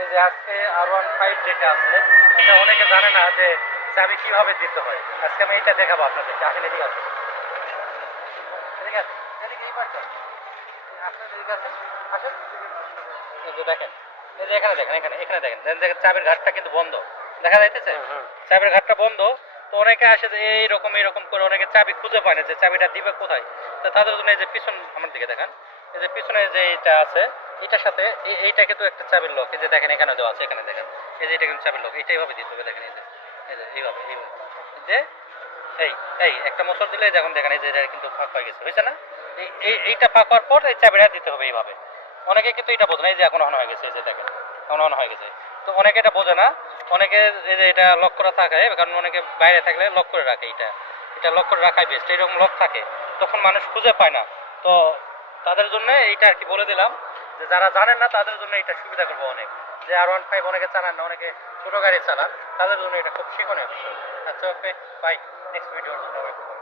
এই যে আজকে R15 যেটা আছে এটা অনেকে জানে না যে চাবি কিভাবে দিতে হয়। আজকে আমি এটা দেখাবো আপনাদেরকে। আসেন এদিকে আসেন। এদিকে আসেন। এদিকে এই পাশে আসেন। আসেন এদিকে আসেন। আসেন। এই যে দেখেন। এই যে এখানে দেখেন, এখানে দেখেন। দেখেন চাবির ঘাটটা কিন্তু বন্ধ। দেখা যাইতেছে? চাবির ঘাটটা বন্ধ। তো অনেকে আসে যে এইরকম করে অনেকে চাবি খুঁজে পায় না যে চাবিটা দিবে কোথায়। তো তাদের জন্য এই যে পিছন আমার দিকে দেখেন। এই যে পিছনে যে এইটা আছে এটার সাথে এইটা কিন্তু একটা চাবির লক। এই যে দেখেন এখানে দেওয়া আছে, এখানে দেখেন। এই যে এটা কিন্তু চাবির লক। এইটা এইভাবে দিতে হবে দেখেন এই যে এইভাবে যে এই এই একটা মোচড় দিলে যখন দেখেন এই যে এটা কিন্তু ফাঁক হয়ে গেছে, হয়েছে না? এইটা ফাঁক হওয়ার পর এই চাবিটা দিতে হবে এইভাবে। অনেকে কিন্তু এটা বোঝে না, এই যে এখন অন হয়ে গেছে, এই যে দেখেন এখন অন হয়ে গেছে। তো অনেকে এটা বোঝে না, অনেকে এই যে এটা লক করা থাকে, কারণ অনেকে বাইরে থাকলে লক করে রাখে। এটা লক করে রাখাই বেস্ট। এরকম লক থাকে তখন মানুষ খুঁজে পায় না। তো তাদের জন্য এইটা আর কি বলে দিলাম যে যারা জানেন না তাদের জন্য এটা সুবিধা করবো অনেক। যে R15 অনেকে চালান না, অনেকে ছোট গাড়ি চালান, তাদের জন্য এটা খুব শিক্ষণীয় বিষয়। আচ্ছা, ওকে, বাই। নেক্সট ভিডিওর জন্য ওয়েট করুন।